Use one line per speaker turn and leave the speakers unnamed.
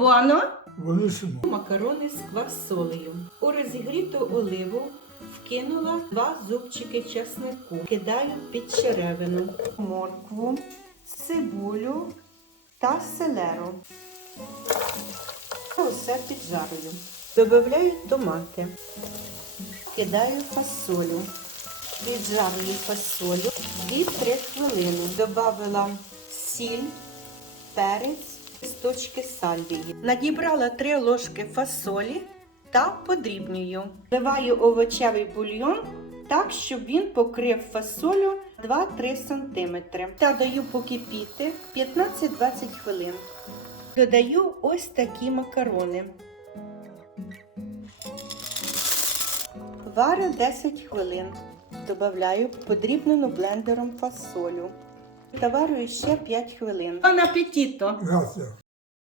Боно.
Buonissimo.
Макарони з квасолею. У розігріту оливу вкинула два зубчики чеснику. Кидаю під черевину. Моркву, цибулю та селеру. Та Усе піджарую. Добавляю томати. Кидаю фасолю. Піджарую фасолю 2-3 хвилини. Добавила сіль, перець, листочки сальвії. Надібрала 3 ложки фасолі та подрібнюю. Вливаю овочевий бульйон так, щоб він покрив фасолю 2-3 см. Та даю покипіти 15-20 хвилин. Додаю ось такі макарони. Варю 10 хвилин. Добавляю подрібнену блендером фасолю. Та варю ще 5 хвилин. Пан апетіто!
Grazie.